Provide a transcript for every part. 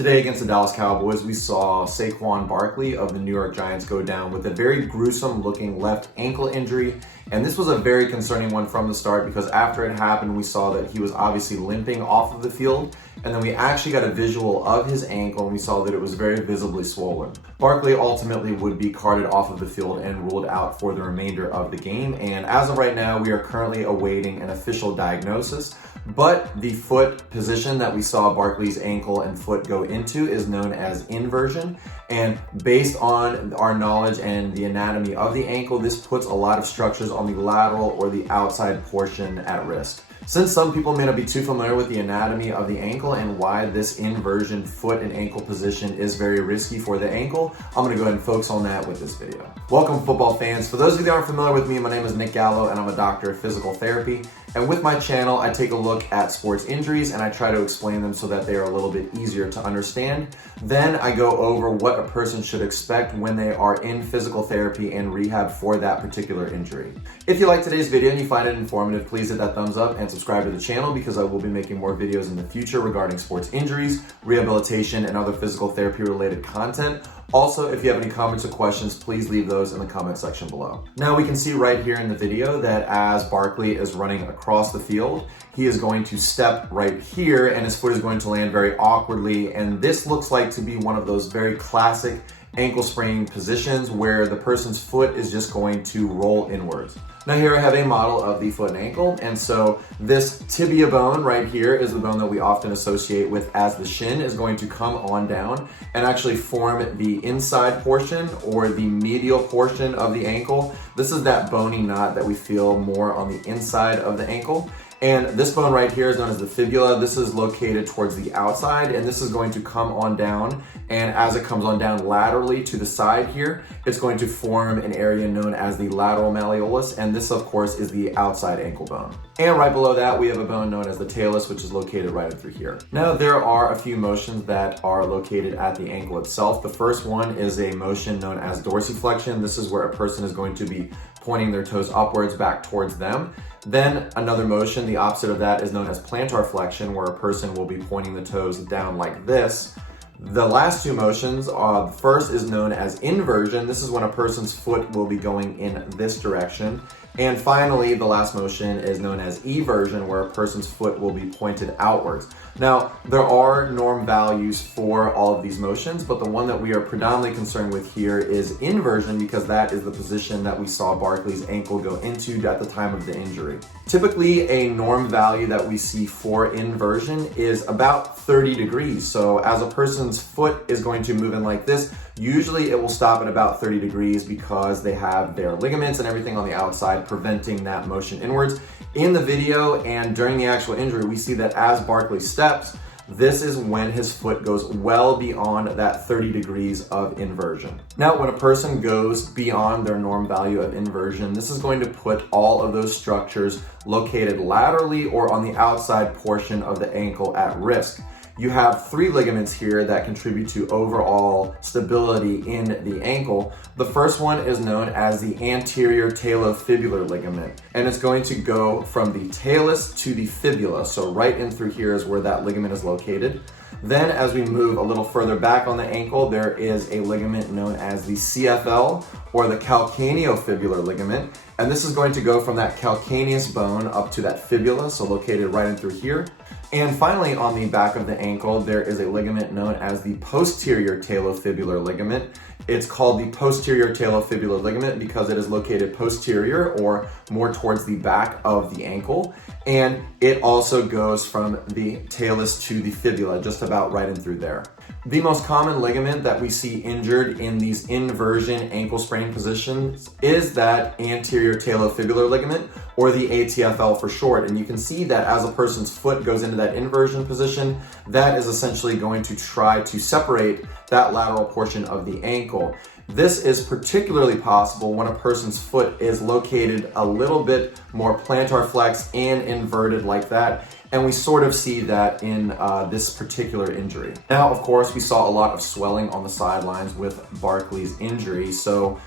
Today against the Dallas Cowboys, we saw Saquon Barkley of the New York Giants go down with a very gruesome looking left ankle injury. And this was a very concerning one from the start because after it happened, we saw that he was obviously limping off of the field. And then we actually got a visual of his ankle and we saw that it was very visibly swollen. Barkley ultimately would be carted off of the field and ruled out for the remainder of the game. And as of right now, we are currently awaiting an official diagnosis. But the foot position that we saw Barkley's ankle and foot go into is known as inversion. And based on our knowledge and the anatomy of the ankle, this puts a lot of structures on the lateral or the outside portion at risk. Since some people may not be too familiar with the anatomy of the ankle and why this inversion foot and ankle position is very risky for the ankle, I'm going to go ahead and focus on that with this video. Welcome, football fans. For those of you that aren't familiar with me, my name is Nick Gallo and I'm a doctor of physical therapy. And with my channel, I take a look at sports injuries and I try to explain them so that they are a little bit easier to understand. Then I go over what a person should expect when they are in physical therapy and rehab for that particular injury. If you like today's video and you find it informative, please hit that thumbs up and subscribe to the channel because I will be making more videos in the future regarding sports injuries, rehabilitation, and other physical therapy related content. Also, if you have any comments or questions, please leave those in the comment section below. Now we can see right here in the video that as Barkley is running across the field, he is going to step right here and his foot is going to land very awkwardly. And this looks like to be one of those very classic ankle sprain positions where the person's foot is just going to roll inwards. Now here I have a model of the foot and ankle, and so this tibia bone right here is the bone that we often associate with as the shin is going to come on down and actually form the inside portion or the medial portion of the ankle. This is that bony knot that we feel more on the inside of the ankle. And this bone right here is known as the fibula. This is located towards the outside and this is going to come on down. And as it comes on down laterally to the side here, it's going to form an area known as the lateral malleolus. And this of course is the outside ankle bone. And right below that, we have a bone known as the talus, which is located right through here. Now there are a few motions that are located at the ankle itself. The first one is a motion known as dorsiflexion. This is where a person is going to be pointing their toes upwards back towards them. Then another motion, the opposite of that, is known as plantar flexion, where a person will be pointing the toes down like this. The last two motions, the first is known as inversion. This is when a person's foot will be going in this direction. And finally, the last motion is known as eversion, where a person's foot will be pointed outwards. Now, there are norm values for all of these motions, but the one that we are predominantly concerned with here is inversion because that is the position that we saw Barkley's ankle go into at the time of the injury. Typically, a norm value that we see for inversion is about 30 degrees. So as a person's foot is going to move in like this, usually it will stop at about 30 degrees because they have their ligaments and everything on the outside preventing that motion inwards. In the video and during the actual injury, we see that as Barkley steps, this is when his foot goes well beyond that 30 degrees of inversion. Now, when a person goes beyond their norm value of inversion, this is going to put all of those structures located laterally or on the outside portion of the ankle at risk. You have three ligaments here that contribute to overall stability in the ankle. The first one is known as the anterior talofibular ligament, and it's going to go from the talus to the fibula. So right in through here is where that ligament is located. Then as we move a little further back on the ankle, there is a ligament known as the CFL or the calcaneofibular ligament. And this is going to go from that calcaneus bone up to that fibula, so located right in through here. And finally, on the back of the ankle, there is a ligament known as the posterior talofibular ligament. It's called the posterior talofibular ligament because it is located posterior or more towards the back of the ankle. And it also goes from the talus to the fibula, just about right in through there. The most common ligament that we see injured in these inversion ankle sprain positions is that anterior talofibular ligament, or the ATFL for short. And you can see that as a person's foot goes into that inversion position, that is essentially going to try to separate that lateral portion of the ankle. This is particularly possible when a person's foot is located a little bit more plantar flex and inverted like that. And we sort of see that in this particular injury. Now, of course, we saw a lot of swelling on the sidelines with Barkley's injury. So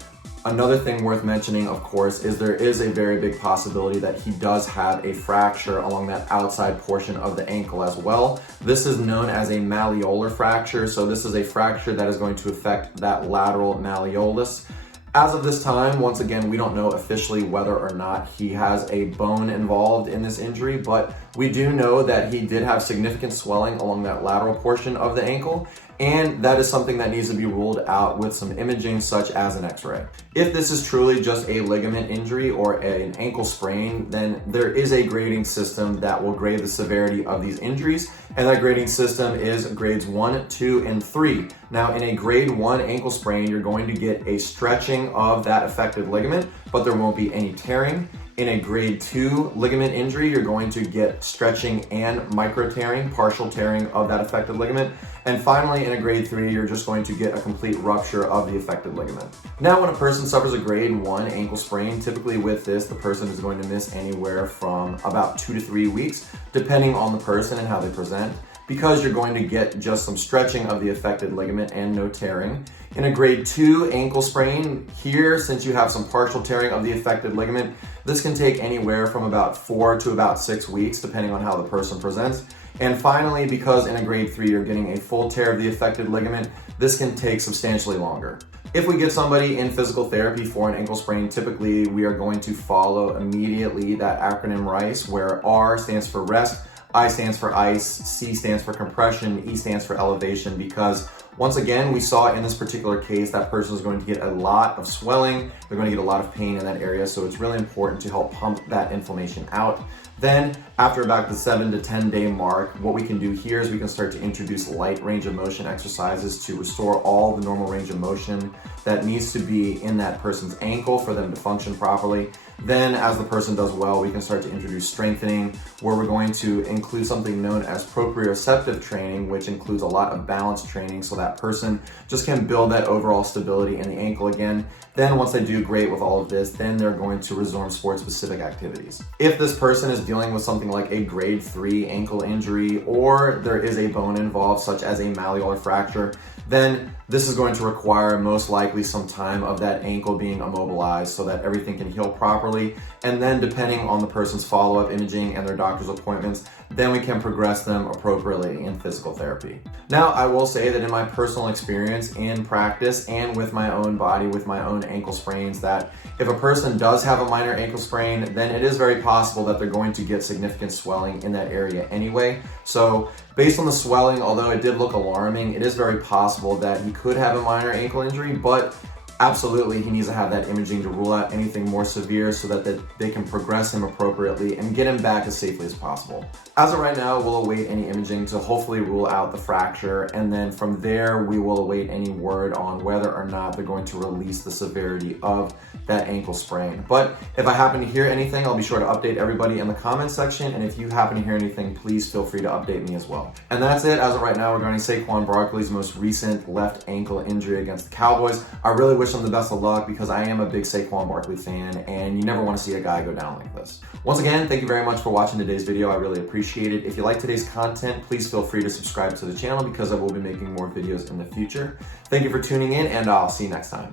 Another thing worth mentioning, of course, is there is a very big possibility that he does have a fracture along that outside portion of the ankle as well. This is known as a malleolar fracture, so this is a fracture that is going to affect that lateral malleolus. As of this time, once again, we don't know officially whether or not he has a bone involved in this injury, but we do know that he did have significant swelling along that lateral portion of the ankle, and that is something that needs to be ruled out with some imaging such as an x-ray. If this is truly just a ligament injury or an ankle sprain, then there is a grading system that will grade the severity of these injuries, and that grading system is grades 1, 2, and 3. Now, in a grade 1 ankle sprain, you're going to get a stretching of that affected ligament, but there won't be any tearing. In a grade 2 ligament injury, you're going to get stretching and micro tearing, partial tearing of that affected ligament. And finally, in a grade 3, you're just going to get a complete rupture of the affected ligament. Now, when a person suffers a grade 1 ankle sprain, typically with this, the person is going to miss anywhere from about 2 to 3 weeks, depending on the person and how they present, because you're going to get just some stretching of the affected ligament and no tearing. In a grade 2 ankle sprain, here, since you have some partial tearing of the affected ligament, this can take anywhere from about 4 to about 6 weeks, depending on how the person presents. And finally, because in a grade 3, you're getting a full tear of the affected ligament, this can take substantially longer. If we get somebody in physical therapy for an ankle sprain, typically we are going to follow immediately that acronym RICE, where R stands for rest, I stands for ice, C stands for compression, E stands for elevation, because once again, we saw in this particular case that person is going to get a lot of swelling, they're going to get a lot of pain in that area, so it's really important to help pump that inflammation out. Then, after about the 7 to 10 day mark, what we can do here is we can start to introduce light range of motion exercises to restore all the normal range of motion that needs to be in that person's ankle for them to function properly. Then, as the person does well, we can start to introduce strengthening, where we're going to include something known as proprioceptive training, which includes a lot of balance training so that person just can build that overall stability in the ankle again. Then once they do great with all of this, then they're going to resume sport-specific activities. If this person is dealing with something like a grade 3 ankle injury, or there is a bone involved, such as a malleolar fracture, then this is going to require most likely some time of that ankle being immobilized so that everything can heal properly. And then depending on the person's follow-up imaging and their doctor's appointments, then we can progress them appropriately in physical therapy. Now, I will say that in my personal experience in practice and with my own body, with my own ankle sprains, that if a person does have a minor ankle sprain, then it is very possible that they're going to get significant swelling in that area anyway. So based on the swelling, although it did look alarming, it is very possible that he could have a minor ankle injury, but absolutely he needs to have that imaging to rule out anything more severe so that they can progress him appropriately and get him back as safely as possible. As of right now, we'll await any imaging to hopefully rule out the fracture, and then from there we will await any word on whether or not they're going to release the severity of that ankle sprain. But if I happen to hear anything, I'll be sure to update everybody in the comments section, and if you happen to hear anything, please feel free to update me as well. And that's it as of right now regarding Saquon Barkley's most recent left ankle injury against the Cowboys. I really wish him the best of luck because I am a big Saquon Barkley fan, and you never want to see a guy go down like this. Once again, thank you very much for watching today's video. I really appreciate it. If you like today's content, please feel free to subscribe to the channel because I will be making more videos in the future. Thank you for tuning in, and I'll see you next time.